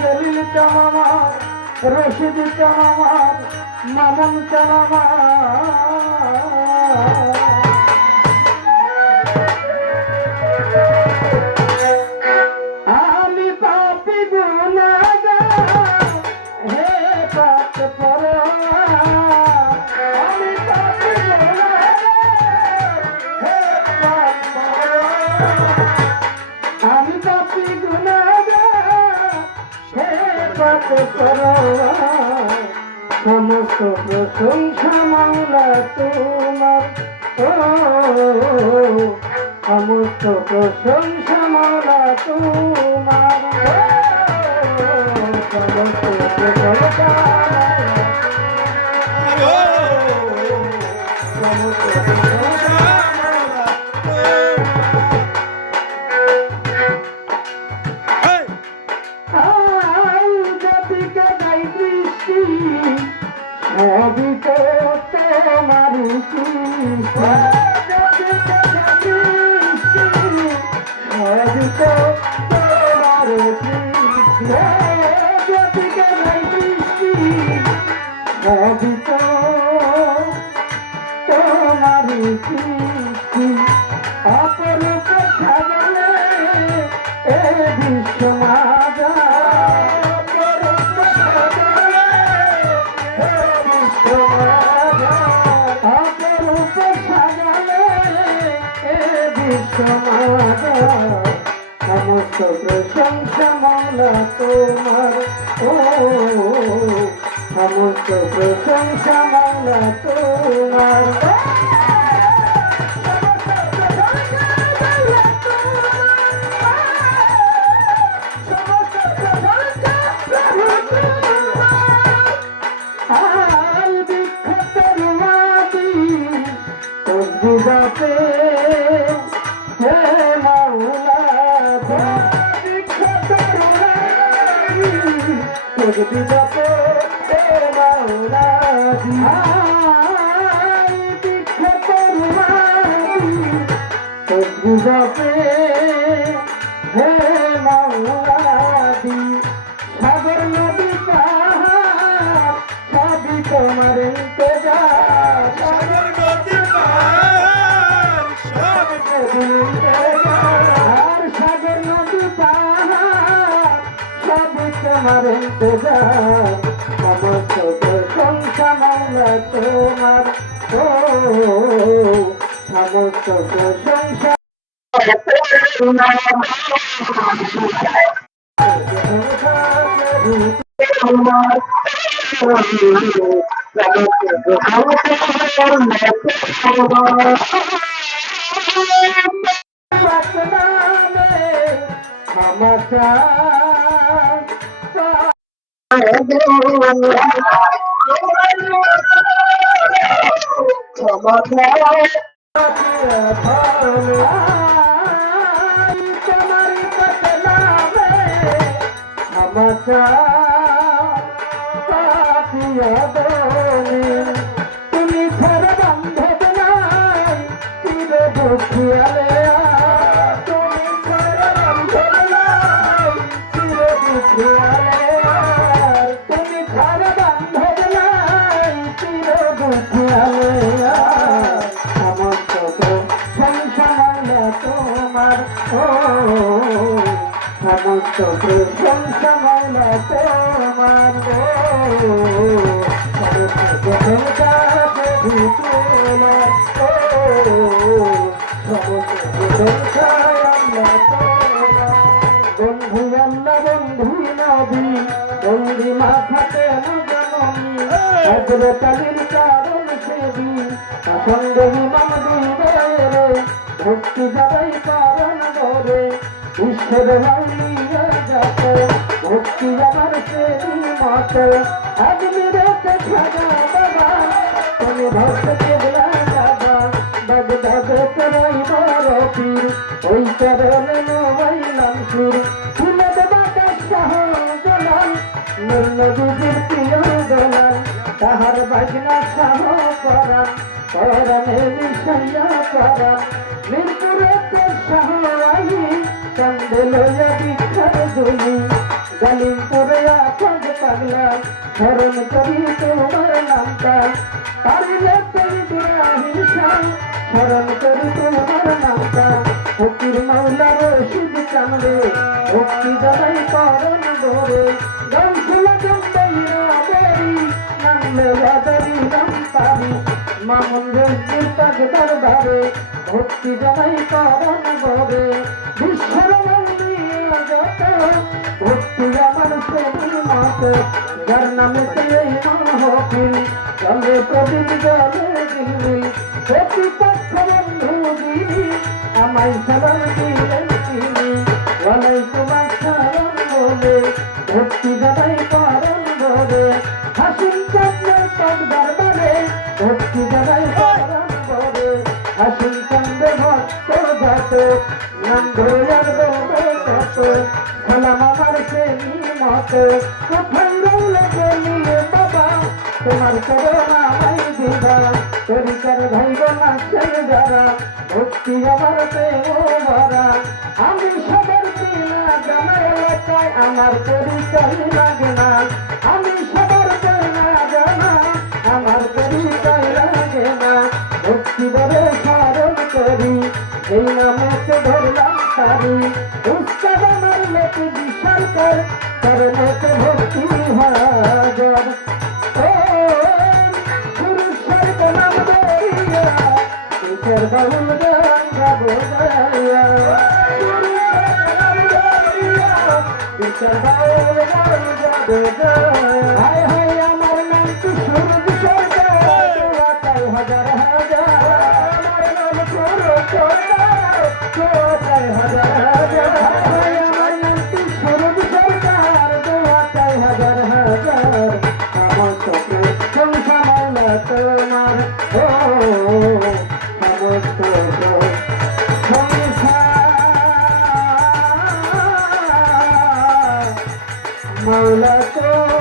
জলিল চান আমার, রশিদ চান আমার, মামুন চান আমি পাপি গুনাহগার, হে পাপ পরোয়ার। আমি পাপি গুনাহগার, হে পাপ পরোয়ার। আমি পাপি গুনাহগার, হে পাপ পরোয়ার। সমস্ত প্রশংসা মাওলা তোমার, ও সমস্ত প্রশংসা মাওলা তোমার, সমস্ত প্রশংসা সমস্ত প্রশংসা সবই তো তোমার সবই তো তোমার সবই তো তোমার অপরূপ সাজলে এ বিশ্ব মাজা, সমস্ত প্রশংসা মাওলা তোমার, ও সমস্ত প্রশংসা মাওলা তোমার। বিখ্যাত হে মাওলা, বিখ্যাত বিখ্যাত হে মাওলা, বিখ্যাত বিখ্যাত হে মাওলা। সাগর নদী পাহাড় সবই তোমার ইন্তজার, সাগর নদী পাহাড় সবই আর সাগর নদী পাহাড় সবই তোমার ইন্তজার। সমস্ত প্রশংসা মাওলা তোমার, ও সমস্ত প্রশংসা তুমি ছাড়া বান্ধব নাই চির দুঃখিয়ালে তুমি ছাড়া বান্ধব নাই চির দুঃখিয়ালে তুমি ছাড়া বান্ধব নাই চির দুঃখিয়ালে সমস্ত সংসার তোমার ও সমস্ত সংসার তোমার বন্ধু আল্লাহ বন্ধু নবী বন্ধু মাথাতে জননী হযরতালির কারণ সেবী পছন্দ ইমাম দিবে ভক্তি যারাই কারণ বলে ঈশ্বর মাইয়া যাত ভক্তি আমার সেবী মত আজমিরে খাজা বাবা তুমি ভক্তকে বলা বাবা বাগদাদে তরাই বড় পীর ওই চরণে নবাইলাম সুর শুনে বাবা শাহ দলাল নূর নবীর প্রিয় দলাল তাহার বাজনা শাহ করান পরানে মিশাইয়া করান মিরপুরে শাহ আই কান্দে লইয়া বিখ্যাত দুলি গালিমপুরে আপদ পাগলা স্মরণ করি তোমার নামটা পারিলে তুমি দুরাহিসা স্মরণ করি তোমার নামটা ফকির মাওলা রশিদ কামড়ে ভক্তি জবাই করণ ধরে গৌসুল জম্বাইরা বেরি নামলে বাদরি নাম পারি মামুন রশিদ পাক দরবারে ভক্তি জবাই করণ ধরে বিশ্বর মন্দির যত ভক্তি আমার সেবী মত যার নামে সেই মহফিল চলে প্রদীপ জলে দিল্লি প্রতিপক্ষ বন্ধু দিদি আমায় সালাম দিলেন তিনি ওয়ালাইকুম আসসালাম বলে ভক্তি জানাই করণ বলে হাসিন চন্দ্রের পদ দরবারে ভক্তি জানাই করণ বলে হাসিন চন্দ্র ভক্ত যত নাম ধরে বলে কত সালাম আমার সেবী মত কোথায় রইল বলিলে বাবা তোমার করোনা ভাই দিবা তরিকার ভাইব না সেই যারা ভক্তি আমার প্রেম ভরা আমি সবার কিনা জানার এলাকায় আমার পরিচয় লাগে না আমি সবার কিনা জানা আমার পরিচয় লাগে না ভক্তি বলে স্মরণ করি এই নামকে ধরলাম তারি উস্তাদ আমার লোকে সরকার তার লোকে ভক্তি হাজার পুরুষের গোলাম দরিয়া কিসের বাউল গান গাবো গায়া কিসের বাউল গান গাবো গায়া হায় হায় আমার নাম তো সুরজ সরকার তোয়াটাই হাজার হাজার আমার নাম সুরজ সরকার তোয়াটাই হাজার হাজার হায় আমার নাম তো সুরজ সরকার তোয়াটাই হাজার হাজার আমার চোখে সংসার তোমার ও সমস্ত সংসার মৌলা তো